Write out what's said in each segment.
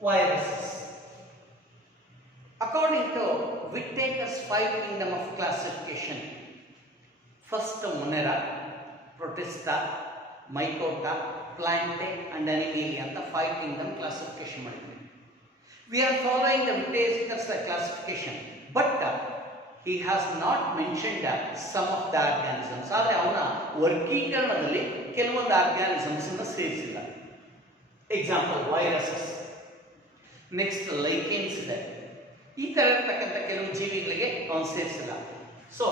Viruses. According to Whittaker's 5 kingdom of classification, first Monera, Protista, Mycota, Plantae and Animalia ಅಂತ 5 kingdom classification ಮಾಡಿದ್ದಾರೆ. We are following the Whittaker's classification, but he has not mentioned some of the organisms. ಆದರೆ ಅವನ ವರ್ಗೀಕರಣದಲ್ಲಿ ಕೆಲವೊಂದು organisms ಅನ್ನು ಸೇರಿಸಿಲ್ಲ. Example viruses, next lichens ಇದೆ. ಈ ತರ ಇರತಕ್ಕಂಥ ಕೆಲವು ಜೀವಿಗಳಿಗೆ ಅವನು ಸೇರಿಸಿಲ್ಲ. So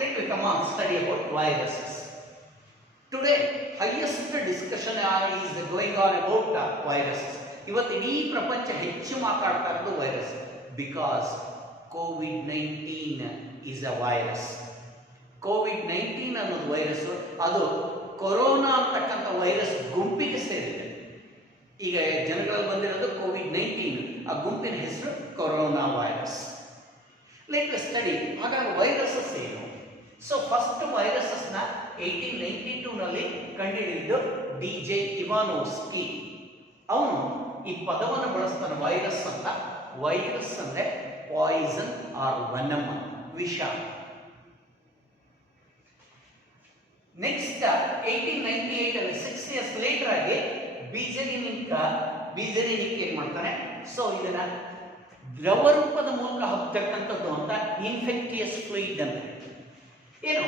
let we come on study about viruses. Today highest discussion is going on about viruses. ಇವತ್ತು ಇಡೀ ಪ್ರಪಂಚ ಹೆಚ್ಚು ಮಾತಾಡ್ತಾ ಇರೋದು virus. Because COVID-19 is a virus. COVID-19 ಅನ್ನೋದು ವೈರಸ್, ಅದು ಕೊರೋನಾ ಅಂತಕ್ಕಂಥ ವೈರಸ್ ಗುಂಪಿಗೆ ಸೇರಿದೆ. ಈಗ ಜನಗಳಲ್ಲಿ ಬಂದಿರೋದು COVID-19, ಆ ಗುಂಪಿನ ಹೆಸರು corona virus. Let us study ಹಾಗಾದ್ರೆ ವೈರಸಸ್ ಏನು. ಸೊ ಫಸ್ಟ್ ವೈರಸಸ್ನ 1892ನಲ್ಲಿ ಕಂಡುಹಿಡಿದ್ದು DJ ಇವಾನೋವ್ಸ್ಕಿ. ಅವನು ಈ ಪದವನ್ನು ಬಳಸ್ತಾನೆ ವೈರಸ್ ಅಂತ. ವೈರಸ್ ಅಂದ್ರೆ ಪಾಯ್ಸನ್ ಆರ್ ವೆನಮ್, ವಿಷ. ನೆಕ್ಸ್ಟ್ 1898 ಅಲ್ಲಿ 6 years ಲೇಟರ್ ಆಗಿ ಬೀಜರಿನಿಕ್ ಏನ್ ಮಾಡ್ತಾನೆ, ಸೊ ಇದನ್ನ ದ್ರವ ರೂಪದ ಮೂಲಕ ಹಬ್ಬತಕ್ಕಂಥದ್ದು ಅಂತ ಇನ್ಫೆಕ್ಟಿಯಸ್ ಫ್ಲೂಯಿಡ್ ಅಂತ. ಏನು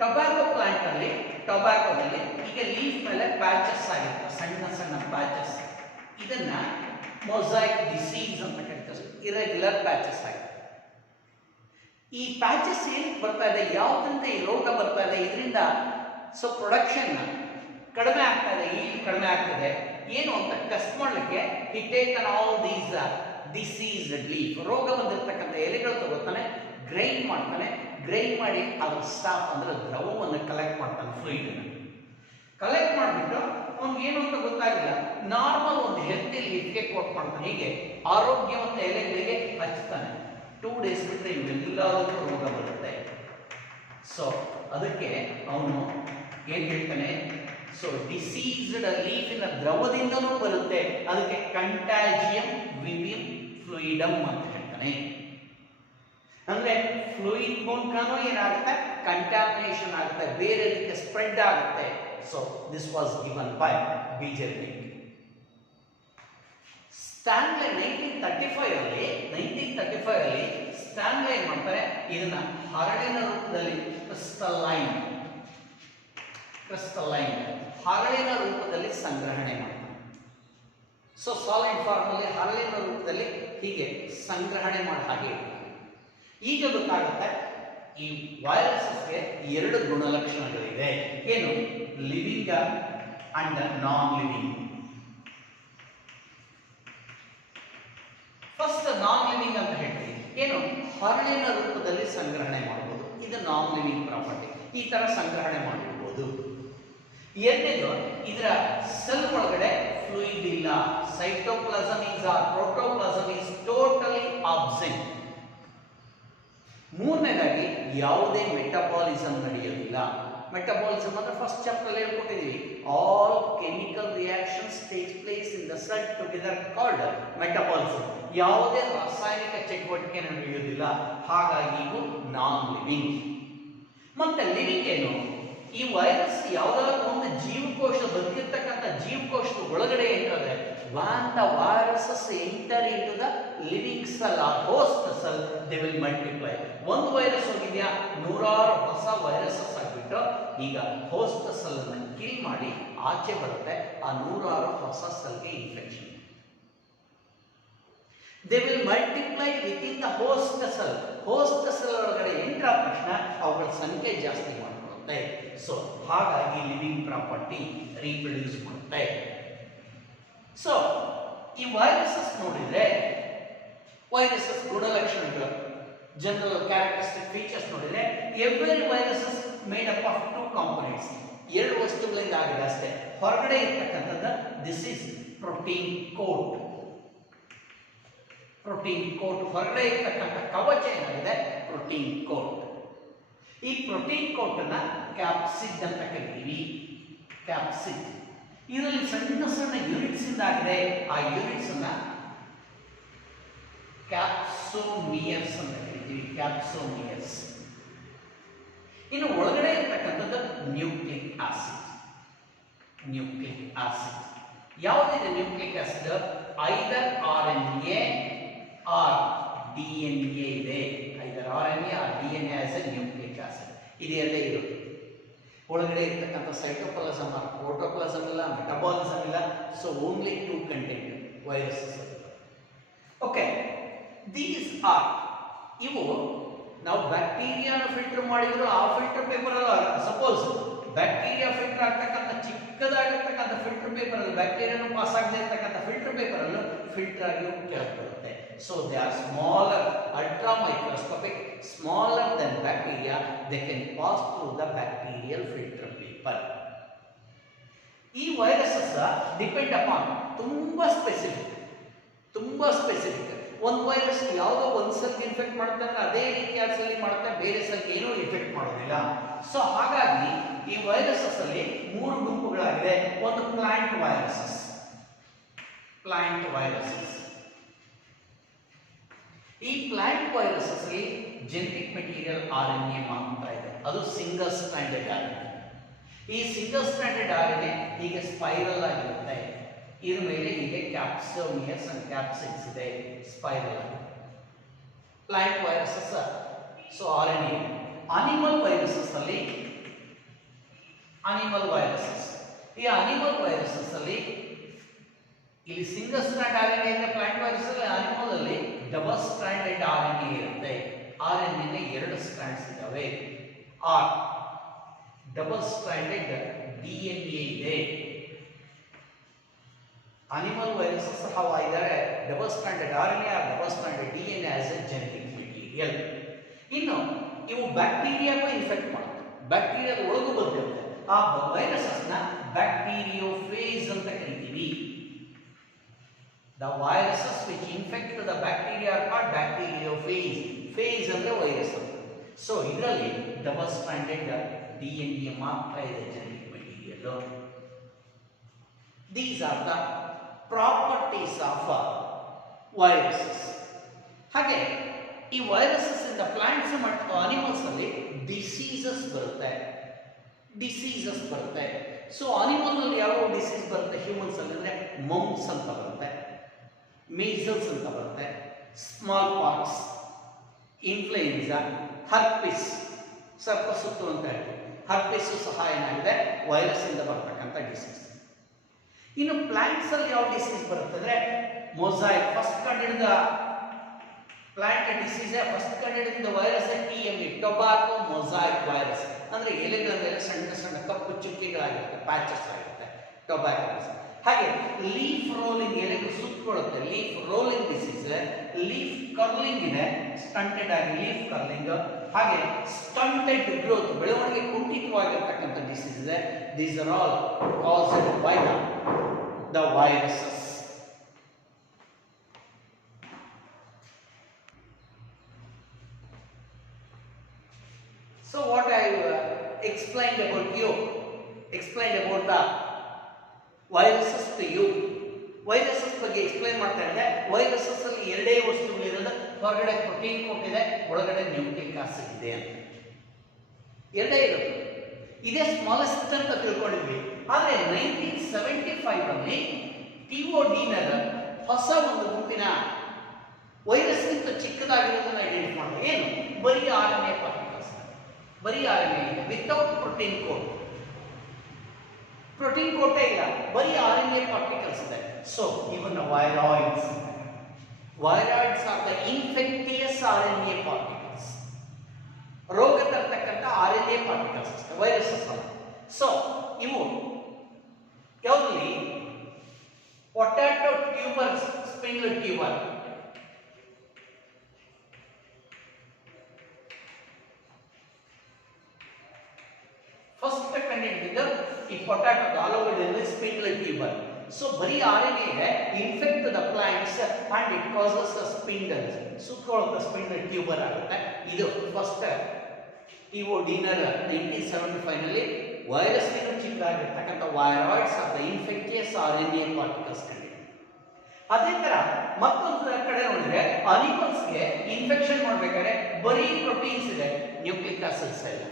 ಟೊಬ್ಯಾಕೊ ಪ್ಲಾಂಟ್ ಅಲ್ಲಿ, ಟೊಬ್ಯಾಕೋದಲ್ಲಿ ಈಗ ಲೀಫ್ ಮೇಲೆ ಪ್ಯಾಚಸ್ ಆಗಿರುತ್ತೆ, ಸಣ್ಣ ಸಣ್ಣ ಪ್ಯಾಚಸ್. ಇದನ್ನ ಮೊಸೈಕ್ ಡಿಸೀಸ್ ಅಂತ ಕರೀತಾರೆ, ಇರೆಗ್ಯುಲರ್ ಪ್ಯಾಚಸ್ ಆಗಿದೆ. ಈ ಪ್ಯಾಚಸ್ ಏನಕ್ಕೆ ಬರ್ತಾ ಇದೆ, ಯಾವುದರಿಂದ ಈ ರೋಗ ಬರ್ತಾ ಇದೆ, ಇದರಿಂದ ಸೊ ಪ್ರೊಡಕ್ಷನ್ ಕಡಿಮೆ ಆಗ್ತಾ ಇದೆ, ಈ ಕಡಿಮೆ ಆಗ್ತದೆ ಏನು ಅಂತ ಟೆಸ್ಟ್ ಮಾಡಲಿಕ್ಕೆ he taken all these diseased leaf, ರೋಗ ಬಂದಿರತಕ್ಕಂಥ ಎಲೆಗಳು ತಗೋತಾನೆ, ಗ್ರೈಂಡ್ ಮಾಡ್ತಾನೆ, ಗ್ರೈಂಡ್ ಮಾಡಿ ಅದ್ರ ಸ್ಟಾಪ್ ಅಂದ್ರೆ ದ್ರವವನ್ನು ಕಲೆಕ್ಟ್ ಮಾಡ್ತಾನೆ, ಫ್ಲೂಯಿಡ್ ಕಲೆಕ್ಟ್ ಮಾಡಿಬಿಟ್ಟು ಅವ್ನಿಗೆ ಏನು ಅಂತ ಗೊತ್ತಾಗಿಲ್ಲ, ನಾರ್ಮಲ್ ಒಂದು ಹೆಲ್ತಿ ಲೀಫ್ಗೆ ಕೋಟ್ ಮಾಡ್ತಾನೆ, ಹೀಗೆ ಆರೋಗ್ಯವಂತ ಎಲೆಗಳಿಗೆ ಹಚ್ತಾನೆ. 2 days ಬಿಟ್ಟರೆ ಇವೆಲ್ಲದಕ್ಕೂ ರೋಗ ಬರುತ್ತೆ. ಸೊ ಅದಕ್ಕೆ ಅವನು ಏನ್ ಹೇಳ್ತಾನೆ, ಸೊ ಡಿಸೀಸ್ಡ್ ಲೀಫಿನ ದ್ರವದಿಂದನೂ ಬರುತ್ತೆ, ಅದಕ್ಕೆ ಕಂಟ್ಯಾಜಿಯಂ ವಿವಿಯಂ ಫ್ಲೂಯಿಡಮ್ ಅಂತ ಹೇಳ್ತಾನೆ. ಅಂದ್ರೆ ಫ್ಲೂಯಿಡ್ ಮೂಲಕನೂ ಏನಾಗುತ್ತೆ, ಕಂಟ್ಯಾಮಿನೇಷನ್ ಆಗುತ್ತೆ, ಬೇರೆ ರೀತಿಯ ಸ್ಪ್ರೆಡ್ ಆಗುತ್ತೆ. So this was given by Beijerinck. Stanley 1935 ಅಲ್ಲಿ ಸ್ಟ್ಯಾನ್ಲೆ ಏನ್ ಮಾಡ್ತಾರೆ, ಇದನ್ನ ಹರಳಿನ ರೂಪದಲ್ಲಿ ಕ್ರಿಸ್ಟಲೈನ್ ಹರಳಿನ ರೂಪದಲ್ಲಿ ಸಂಗ್ರಹಣೆ ಮಾಡ್ತಾರೆ. ಸೊ ಸಾಲಿಡ್ ಫಾರ್ಮ್ ಅಲ್ಲಿ ಹರಳಿನ ರೂಪದಲ್ಲಿ ಹೀಗೆ ಸಂಗ್ರಹಣೆ ಮಾಡಿ ಹಾಗೆ. ಈಗ ಗೊತ್ತಾಗುತ್ತೆ ಈ ವೈರಸಸ್ಗೆ 2 ಗುಣಲಕ್ಷಣಗಳಿವೆ. ಏನು, living and non living. First non living ಅಂತ ಹೇಳ್ತೀವಿ, ಏನು ಹರಳಿನ ರೂಪದಲ್ಲಿ ಸಂಗ್ರಹಣೆ ಮಾಡಬಹುದು, ಇದು ನಾನ್ ಲಿವಿಂಗ್ ಪ್ರಾಪರ್ಟಿ, ಈ ತರ ಸಂಗ್ರಹಣೆ ಮಾಡಿರ್ಬೋದು. ಎರಡನೇದು, ಇದರ ಸೆಲ್ ಒಳಗಡೆ ಫ್ಲೂಯಿಡ್ ಇಲ್ಲ, cytoplasm is or protoplasm is totally absent. ಮೂರನೇದಾಗಿ ಯಾವುದೇ ಮೆಟಬಾಲಿಸಮ್ ನಡೆಯೋದಿಲ್ಲ. ಮೆಟಬಾಲಿಸಮ್ ಅಂದ್ರೆ ಫಸ್ಟ್ ಚಾಪ್ಟರ್ ಅಲ್ಲಿ ಹೇಳ್ಕೊಟ್ಟಿದೀವಿ, all chemical reactions takes place in the cell together called metabolism. ಯಾವುದೇ ರಾಸಾಯನಿಕ ಚಟುವಟಿಕೆ ನಡೆಯುವುದಿಲ್ಲ, ಹಾಗಾಗಿ ಇದು ನಾನ್ ಲಿವಿಂಗ್. ಮತ್ತೆ ಲಿವಿಂಗ್ ಏನು, ಈ ವೈರಸ್ ಯಾವುದಾದ್ರೂ ಒಂದು ಜೀವಕೋಶ, ಬದುಕಿರ್ತಕ್ಕಂಥ ಜೀವಕೋಶದ ಒಳಗಡೆ ಏನಿದೆ, when the viruses enter into the living cell or host cell, they will multiply. ಒಂದು ವೈರಸ್ ಹೋಗಿದ್ಯಾ, 100 ಹೊಸ ವೈರಸಸ್ ಆಗಿಬಿಟ್ಟು ಈಗ ಹೋಸ್ಟ್ ಸೆಲ್ ಅನ್ನು ಕಿಲ್ ಮಾಡಿ ಆಚೆ ಬರುತ್ತೆ, ಆ 100 ಹೊಸ ಸೆಲ್ಗೆ infection. They will multiply within the host cell. Host cell ಒಳಗಡೆ ಎಂಟರ್ ಆದ ತಕ್ಷಣ ಅವುಗಳ ಸಂಖ್ಯೆ ಜಾಸ್ತಿ ಮಾಡಿಕೊಳ್ಳುತ್ತೆ. ಸೊ ಹಾಗಾಗಿ ಲಿವಿಂಗ್ ಪ್ರಾಪರ್ಟಿ ರೀಪ್ರೊಡ್ಯೂಸ್ ಮಾಡುತ್ತೆ. ಸೊ ಈ ವೈರಸಸ್ ನೋಡಿದ್ರೆ, ವೈರಸಸ್ ಗುಣಲಕ್ಷಣಗಳು, ಜನರಲ್ ಕ್ಯಾರೆಕ್ಟರಿಸ್ಟಿಕ್ ಫೀಚರ್ಸ್ ನೋಡಿದ್ರೆ, every viruses made up of 2 components, 2 ವಸ್ತುಗಳಿಂದ ಆಗಿದೆ ಅಷ್ಟೇ. ಹೊರಗಡೆ ಇರ್ತಕ್ಕಂಥದ್ದು this is protein coat. Protein coat ಹೊರಗಡೆ ಇರ್ತಕ್ಕಂಥ ಕವಚ ಏನಾಗಿದೆ, ಪ್ರೋಟೀನ್ ಕೋಟ್. ಈ ಪ್ರೋಟೀನ್ ಕೋಟ್ ಅನ್ನ ಕ್ಯಾಪ್ಸಿಡ್ ಅಂತ ಕರಿತೀವಿ. ಕ್ಯಾಪ್ಸಿಡ್ ಇದರಲ್ಲಿ ಸಣ್ಣ ಸಣ್ಣ ಯೂನಿಟ್ಸ್ ಇಂದಾಗಿದೆ. ಆ ಯೂನಿಟ್ಸ್ ಅನ್ನ ಕ್ಯಾಪ್ಸೋಮಿಯರ್ಸ್ ಅಂತ ಕರಿತೀವಿ, ಕ್ಯಾಪ್ಸೋಮಿಯರ್ಸ್. ಇನ್ನು ಒಳಗಡೆ ಇರ್ತಕ್ಕಂಥದ್ದು ನ್ಯೂಕ್ಲಿಕ್ ಆಸಿಡ್. ನ್ಯೂಕ್ಲಿಕ್ ಆಸಿಡ್ ಯಾವುದಿದೆ? Nucleic acid either RNA or DNA ಇದೆ. Either RNA or DNA as a nucleic acid ಇದೆಯಲ್ಲೇ ಇರುತ್ತೆ. ಒಳಗಡೆ ಇರ್ತಕ್ಕಂಥ ಸೈಟೋಪ್ಲಾಸಮ್ ಆರ್ ಪ್ರೋಟೋಪ್ಲಾಸಮ್ ಇಲ್ಲ, ಮೆಟಬಾಲಿಸಮ್ ಇಲ್ಲ. So only two content viruses. Okay, these are ಇವು ನಾವು ಬ್ಯಾಕ್ಟೀರಿಯಾನ ಫಿಲ್ಟರ್ ಮಾಡಿದ್ರು ಆ ಫಿಲ್ಟರ್ ಪೇಪರ್ ಅಲ್ಲ. ಸಪೋಸ್ ಬ್ಯಾಕ್ಟೀರಿಯಾ ಫಿಲ್ಟರ್ ಆಗ್ತಕ್ಕಂಥ ಚಿಕ್ಕದಾಗಿರ್ತಕ್ಕಂಥ ಫಿಲ್ಟರ್ ಪೇಪರ್ ಅಲ್ಲಿ ಬ್ಯಾಕ್ಟೀರಿಯಾನು ಪಾಸ್ ಆಗದೆ ಇರ್ತಕ್ಕಂಥ ಫಿಲ್ಟರ್ ಪೇಪರ್ ಅನ್ನು ಫಿಲ್ಟರ್ ಆಗಿ ಕೆಳಗೆ ಬರುತ್ತೆ. So they are smaller, ultra microscopic, smaller than bacteria. They can pass through the bacterial filter paper. ಈ ವೈರಸಸ್ ಡಿಪೆಂಡ್ ಅಪಾನ್ ತುಂಬಾ ಸ್ಪೆಸಿಫಿಕ್. ಒಂದು ವೈರಸ್ ಯಾವುದೋ ಒಂದು ಸೆಲ್ ಇನ್ಫೆಕ್ಟ್ ಮಾಡುತ್ತೆ ಅಂದ್ರೆ ಅದೇ ರೀತಿಯ ಸೆಲ್ ಮಾಡುತ್ತೆ, ಬೇರೆ ಸೆಲ್ ಏನೂ ಇನ್ಫೆಕ್ಟ್ ಮಾಡೋದಿಲ್ಲ. ಸೊ ಹಾಗಾಗಿ ಈ ವೈರಸಸ್ ಅಲ್ಲಿ ಮೂರು ಗುಂಪುಗಳಾಗಿದೆ. ಒಂದು ಪ್ಲಾಂಟ್ ವೈರಸಸ್. ಈ ಪ್ಲಾಂಟ್ ವೈರಸಸ್ ಅಲ್ಲಿ ಜೆನೆಟಿಕ್ ಮೆಟೀರಿಯಲ್ RNA ಮಾತ್ರ ಇದೆ. ಅದು ಸಿಂಗಲ್ ಸ್ಟ್ರಾಂಡೆಡ್ RNA. ಈ ಸಿಂಗಲ್ ಸ್ಟ್ರಾಂಡೆಡ್ RNA ಹೀಗೆ ಸ್ಪೈರಲ್ ಆಗಿರುತ್ತೆ. ಇದ್ರ ಮೇಲೆ ಹೀಗೆ ಕ್ಯಾಪ್ಸೋಮಿಯರ್ಸ್ ಅಂಡ್ ಕ್ಯಾಪ್ಸಿಡ್ಸ್ ಇದೆ, ಸ್ಪೈರಲ್ ಆಗಿ. Plant viruses so RNA. Animal viruses ಅಲ್ಲಿ ಈ ಅನಿಮಲ್ ವೈರಸಸ್ ಅಲ್ಲಿ ಇಲ್ಲಿ ಸಿಂಗಲ್ ಸ್ಟ್ರಾಂಡ್ RNA ಇದೆ ಪ್ಲಾಂಟ್ ವೈರಸ್ ಅಲ್ಲಿ. ಅನಿಮಲ್ ಅಲ್ಲಿ ಡಬಲ್ ಸ್ಟ್ರಾಂಡೆಡ್ RNA ಇರುತ್ತೆ. RNA ಎರಡು ಸ್ಟ್ರಾಂಡ್ಸ್ ಇದಾವೆ. ಡಬಲ್ ಸ್ಟ್ರಾಂಡೆಡ್ DNA ಇದೆ. Animal viruses have either double stranded RNA or double stranded DNA as a genetic material. ಇನ್ನು ಇವು ಬ್ಯಾಕ್ಟೀರಿಯಾಗೂ ಇನ್ಫೆಕ್ಟ್ ಮಾಡುತ್ತೆ, ಬ್ಯಾಕ್ಟೀರಿಯಾದ ಒಳಗೂ ಬಂದಿರುತ್ತೆ. ಆ ವೈರಸಸ್ ನ ಬ್ಯಾಕ್ಟೀರಿಯೋಫೇಜ್ ಅಂತ ಕರಿತೀವಿ. The viruses which infect the bacteria are called bacteriophage. Phage ಅಂದ್ರೆ ವೈರಸ್. ಸೊ ಇದರಲ್ಲಿ ಡಬಲ್ ಸ್ಟ್ರಾಂಡೆಡ್ DNA ಮಾತ್ರ ಇದೆ genetic material. These are the properties of viruses. ಹಾಗೆ ಈ ವೈರಸಸ್ ಇಂದ ಪ್ಲಾಂಟ್ಸ್ ಮತ್ತು ಅನಿಮಲ್ಸ್ ಅಲ್ಲಿ ಡಿಸೀಸಸ್ ಬರುತ್ತೆ. ಸೊ ಅನಿಮಲ್ ಅಲ್ಲಿ ಯಾವ ಡಿಸೀಸ್ ಬರುತ್ತೆ? ಹ್ಯೂಮನ್ಸ್ ಅಲ್ಲಿ ಅಂದ್ರೆ ಮಂಪ್ಸ್ ಅಂತ ಬರುತ್ತೆ, ಮೀಸಲ್ಸ್ ಅಂತ ಬರುತ್ತೆ, ಸ್ಮಾಲ್ ಪಾಕ್ಸ್, ಇನ್ಫ್ಲೂಯೆನ್ಸಾ, ಹರ್ಪಿಸ್, ಸರ್ಪಸುತ್ತು ಅಂತ ಹೇಳ್ತೀವಿ. ಹರ್ಪಿಸ್ ಸಹ ಏನಾಗಿದೆ ವೈರಸ್ ಇಂದ ಬರ್ತಕ್ಕಂಥ ಡಿಸೀಸ್. ಇನ್ನು ಪ್ಲಾಂಟ್ಸ್ ಅಲ್ಲಿ ಯಾವ ಡಿಸೀಸ್ ಬರುತ್ತೆ ಅಂದ್ರೆ ಮೊಸಾಯಿಕ್. ಫಸ್ಟ್ ಕಂಡಿಡಿದ ಪ್ಲಾಂಟ್ ಡಿಸೀಸ್ ಫಸ್ಟ್ ಕಂಡಿಡಿದ virus TME, tobacco mosaic virus. ಅಂದ್ರೆ ಎಲೆಗಳ ಮೇಲೆ ಸಣ್ಣ ಸಣ್ಣ ಕಪ್ಪು ಚುಕ್ಕಿಗಳಾಗಿರುತ್ತೆ, ಪ್ಯಾಚಸ್ ಆಗಿರುತ್ತೆ, ಟೊಬ್ಯಾಕೊ. ಹಾಗೆ ಲೀಫ್ ರೋಲಿಂಗ್, ಎಲೆಗಳು ಸುತ್ತಕೊಳ್ಳುತ್ತೆ, leaf rolling disease. Leaf curling ಇದೆ, ಸ್ಟಂಟೆಡ್ ಆಗಿ ಲೀಫ್ ಕರ್ಲಿಂಗ್. ಹಾಗೆ ಸ್ಟಂಟೆಡ್ ಗ್ರೋತ್, ಬೆಳವಣಿಗೆ ಕುಂಠಿತವಾಗಿರ್ತಕ್ಕಂಥ ಡಿಸೀಸ್ ಇದೆ. These are all caused by the viruses. So what I explained about the viruses to you. Viruses ಬಗ್ಗೆ ಎಕ್ಸ್ಪ್ಲೈನ್ ಮಾಡ್ತಾ ಇದ್ದೆ. ವೈರಸಸ್ ಅಲ್ಲಿ ಎರಡೇ ವಸ್ತುಗಳಿರೋದು, ಹೊರಗಡೆ ಪ್ರೋಟೀನ್ ಕೋಟ್ ಇದೆ, ಒಳಗಡೆ ನ್ಯೂಕ್ಲಿಕ್ ಆಸಿಡ್ ಇದೆ ಅಂತ. ಎರಡೇ ಇರೋದು. ಇದೇ ಸ್ಮಾಲೆಸ್ಟ್ ಅಂತ ತಿಳ್ಕೊಂಡಿದ್ವಿ. ಆದರೆ 1975 ಅಲ್ಲಿ ಟಿಒ ಡೀನರ್ ಹೊಸ ಒಂದು ಗುಂಪಿನ ವೈರಸ್ಗಿಂತ ಚಿಕ್ಕದಾಗಿರೋದನ್ನ ಐಡೆಂಟಿಫೈ ಮಾಡಿದ್ರು. ಏನು? ಬರೀ RNA ಪಾರ್ಟಿಕಲ್ಸ್, ಬರೀ RNA ಇದೆ, ವಿತೌಟ್ ಪ್ರೋಟೀನ್ ಕೋಟ್. ಪ್ರೋಟೀನ್ ಕೋಟೇ ಇಲ್ಲ, ಬರೀ RNA ಪಾರ್ಟಿಕಲ್ಸ್ ಇದೆ. So even viroids are the infectious RNA particles. ರೋಗ ತರ್ತಕ್ಕಂಥ RNA ಪಾರ್ಟಿಕಲ್ಸ್ ವೈರಸಸ್ ಅಲ್ಲ. ಸೊ ಇವು ಯಾವುದಲ್ಲಿ potato tuber, spindle tuber, first ಕಂಡಿಡಿದ್ದು ಈ ಪೊಟ್ಯಾಟೊ ಆಲೂಗಡ್ಡೆಯಲ್ಲಿ ಸ್ಪಿಂಡಲ್ ಟ್ಯೂಬರ್. ಸೊ ಬರೀ RNA ಇದೆ, infect the plants and it causes the spindles, ಸುತ್ತಕೊಳ್ಳುತ್ತ ಸ್ಪಿಂಡಲ್ ಟ್ಯೂಬರ್ ಆಗುತ್ತೆ. ಇದು ಫಸ್ಟ್ ಟಿಒ ಡೀನರ್ 1975 ನಲ್ಲಿ ವೈರಸ್ನಿಗೂ ಚಿಕ್ಕದಾಗಿರ್ತಕ್ಕಂಥ viroids of the infectious RNA particles ಕಂಡಿದೆ. ಅದೇ ತರ ಮತ್ತೊಂದು ಕಡೆ ನೋಡಿದ್ರೆ ಅನಿಮಲ್ಸ್ಗೆ ಇನ್ಫೆಕ್ಷನ್ ಮಾಡಬೇಕಾದ್ರೆ ಬರೀ ಪ್ರೋಟೀನ್ಸ್ ಇದೆ, ನ್ಯೂಕ್ಲಿಕ್ ಆಸಿಡ್ಸ್ ಇಲ್ಲ.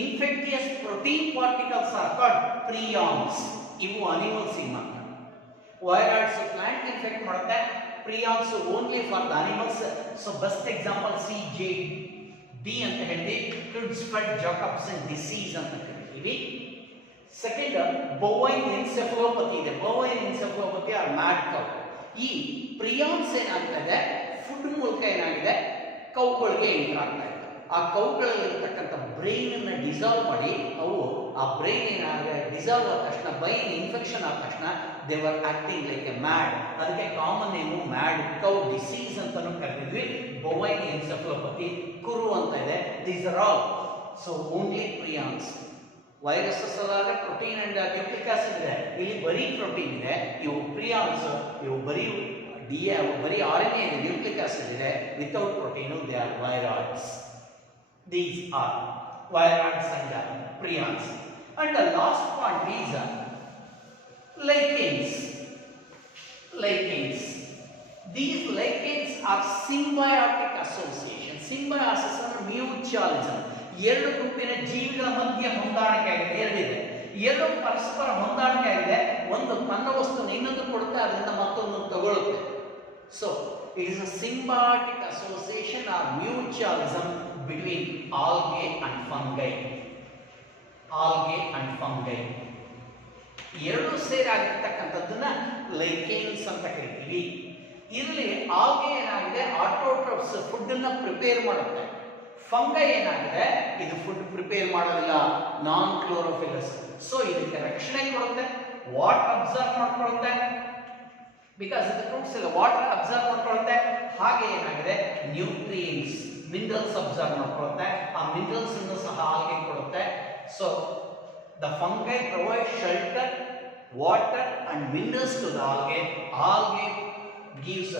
Infectious protein particles are called prions. ಇವು ಅನಿಮಲ್ಸ್ ಮಾತ್ರ. ವೈರಾಯ್ಡ್ಸ್ ಪ್ಲಾಂಟ್ ಇನ್ಫೆಕ್ಟ್ ಮಾಡುತ್ತೆ, prions only for the animals. So best example CJD ಅಂತ ಹೇಳಿ ಕ್ರುಡ್ಸ್ಫರ್ಡ್ ಜಾಕಬ್ಸನ್ ಡಿಸೀಸ್ ಅಂತ ಕರಿತೀವಿ. ಸೆಕೆಂಡ್ ಬೊವೈನ್ ಎನ್ಸೆಫಲೋಪತಿ ಇದೆ. Bovine ಎನ್ಸೆಫಲೋಪತಿ R mad cow. ಈ ಪ್ರಿಯಾನ್ಸ್ ಏನಾಗ್ತದೆ, ಫುಡ್ ಮೂಲಕ ಏನಾಗಿದೆ ಕೌಗಳಿಗೆ ಎಂಟರ್ ಆಗ್ತಾ ಇದೆ. ಆ ಕೌಗಳಲ್ಲಿರ್ತಕ್ಕಂಥ ಬ್ರೈನ್ ಅನ್ನ ಡಿಸಾಲ್ವ್ ಮಾಡಿ ಅವು ಆ ಬ್ರೈನ್ ಏನಾಗಿದೆ ಡಿಸಾಲ್ವ್ ಆದ ತಕ್ಷಣ ಬ್ರೈನ್ ಇನ್ಫೆಕ್ಷನ್ ಆದ ತಕ್ಷಣ they were acting like a mad. ಅದಕ್ಕೆ common name mad cow disease ಅಂತಾನು ಕರೆದಿದ್ವಿ. ಬೊವೈನ್ ಎನ್ಸೆಫಲೋಪತಿ ಕುರು ಅಂತ ಇದೆ. These are all so only prions. Viruses ಅಲ್ಲಾದ್ರೆ ಪ್ರೋಟೀನ್ ಅಂಡ್ ನ್ಯೂಕ್ಲಿಕ್ ಆಸಿಡ್ ಇದೆ, ಇಲ್ಲಿ ಬರೀ ಪ್ರೋಟೀನ್ ಇದೆ. ಇವು ಪ್ರಿಯಾನ್ಸ್, ಇವು ಬರೀ ಬರೀ RNA ಇದೆ, ನ್ಯೂಕ್ಲಿಕ್ ಆಸಿಡ್ ಇದೆ. Without protein they are viroids. These are viroids and prions. And the last point is lichens. Lichens. These lichens are symbiotic association. Symbiosis ಅಂದ್ರೆ mutualism. ಎರಡು ಗುಂಪಿನ ಜೀವಿಗಳ ಮಧ್ಯೆ ಹೊಂದಾಣಿಕೆ ಆಗಿದೆ. ಎರಡಿದೆ, ಎರಡು ಪರಸ್ಪರ ಹೊಂದಾಣಿಕೆ ಆಗಿದೆ. ಒಂದು ತನ್ನ ವಸ್ತುವನ್ನು ಇನ್ನೊಂದು ಕೊಡುತ್ತೆ, ಅದರಿಂದ ಮತ್ತೊಂದು ತಗೊಳ್ಳುತ್ತೆ. So it is a symbiotic association or mutualism between algae and fungi. Algae and fungi ಎರಡು ಸೇರಾಗಿರ್ತಕ್ಕಂಥದ್ದನ್ನ ಲೈಕೇನ್ಸ್ ಅಂತ ಕರಿತೀವಿ. ಇಲ್ಲಿ ಆಲ್ಗೆ ಏನಾಗಿದೆ ಆಟೋಟ್ರೋಪ್ಸ್ ಫುಡ್ ಅನ್ನ ಪ್ರಿಪೇರ್ ಮಾಡುತ್ತೆ. ಫಂಗೈ ಏನಾಗಿದೆ ಇದು ಫುಡ್ ಪ್ರಿಪೇರ್ ಮಾಡೋದಿಲ್ಲ, ನಾನ್ ಕ್ಲೋರೋಫಿಲಸ್. ಸೊ ಇದಕ್ಕೆ ರಕ್ಷಣೆ ಕೊಡುತ್ತೆ, ವಾಟರ್ ಅಬ್ಸರ್ವ್ ಮಾಡ್ಕೊಳ್ಳುತ್ತೆ. ಬಿಕಾಸ್ ಇದು ಫ್ರೂಟ್ಸ್ ಇಲ್ಲ, ವಾಟರ್ ಅಬ್ಸರ್ವ್ ಮಾಡ್ಕೊಳ್ಳುತ್ತೆ. ಹಾಗೆ ಏನಾಗಿದೆ ನ್ಯೂಟ್ರಿಯೆಂಟ್ಸ್ ಮಿನರಲ್ಸ್ ಅಬ್ಸರ್ವ್ ಮಾಡ್ಕೊಳ್ಳುತ್ತೆ. ಆ ಮಿನರಲ್ಸ್ ಅನ್ನು ಸಹ ಆಲ್ಗೆ ಕೊಡುತ್ತೆ. So the fungi provide shelter, water and minerals to the algae. Algae gives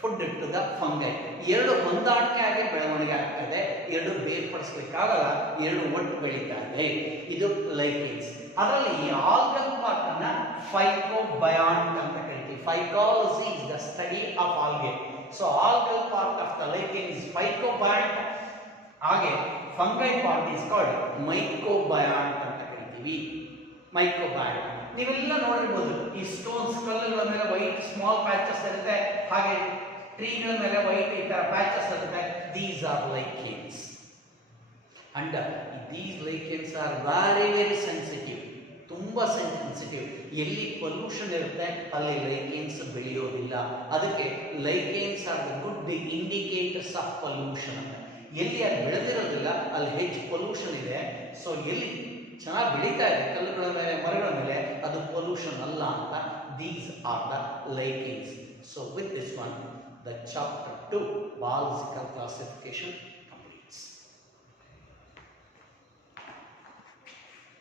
food to the fungi. ಎರಡು ಹೊಂದಾಣಿಕೆ ಆಗಿ ಬೆಳವಣಿಗೆ ಆಗ್ತದೆ, ಎರಡು ಬೇರ್ಪಡಿಸಬೇಕಾಗಲ್ಲ, ಎರಡು ಒಟ್ಟು ಬೆಳೀತಾರೆ. ಇದು ಲೈಕೇನ್ಸ್. ಅದರಲ್ಲಿ ಈ ಆಲ್ಗಲ್ ಪಾರ್ಟ್ ಅನ್ನ ಫೈಕೋಬಯಾಂಟ್ ಅಂತ ಕರಿತೀವಿ. Phycology is the study of algae. So algal part of the lichen is phycobiont. ಹಾಗೆ fungi part is called mycobiont ಅಂತ ಕರಿತೀವಿ. ಮೈಕೋಬಯಾಂಟ್ ನೀವೆಲ್ಲ ನೋಡಿರ್ಬೋದು. ಈ ಸ್ಟೋನ್ಸ್ ಕಲ್ಲುಗಳ ಮೇಲೆ ವೈಟ್ ಸ್ಮಾಲ್ ಪ್ಯಾಚಸ್ ಇರುತ್ತೆ, ಹಾಗೆ ಟ್ರೀಗಳ ಮೇಲೆ ವೈಟ್ ಈ ತರ ಪ್ಯಾಚಸ್ ಇರುತ್ತೆ. These are lichens. And these lichens are very sensitive, ತುಂಬಾ ಸೆನ್ಸಿಟಿವ್. ಎಲ್ಲಿ ಪೊಲ್ಯೂಷನ್ ಇರುತ್ತೆ ಅಲ್ಲಿ ಲೈಕೇನ್ಸ್ ಬೆಳೆಯೋದಿಲ್ಲ. ಅದಕ್ಕೆ lichens are the good indicators of pollution. ಎಲ್ಲಿ ಅದು ಬೆಳೆದಿರೋದಿಲ್ಲ ಅಲ್ಲಿ ಹೆಚ್ಚು ಪೊಲ್ಯೂಷನ್ ಇದೆ. ಸೊ ಎಲ್ಲಿ ಚೆನ್ನಾಗಿ ಬೆಳೀತಾ ಇದೆ ಕಲ್ಲುಗಳ ಮೇಲೆ ಮರಗಳ ಮೇಲೆ ಅದು ಪೊಲ್ಯೂಷನ್ ಅಲ್ಲ ಅಂತ. These are the lichens. So with this one the chapter 2 biological classification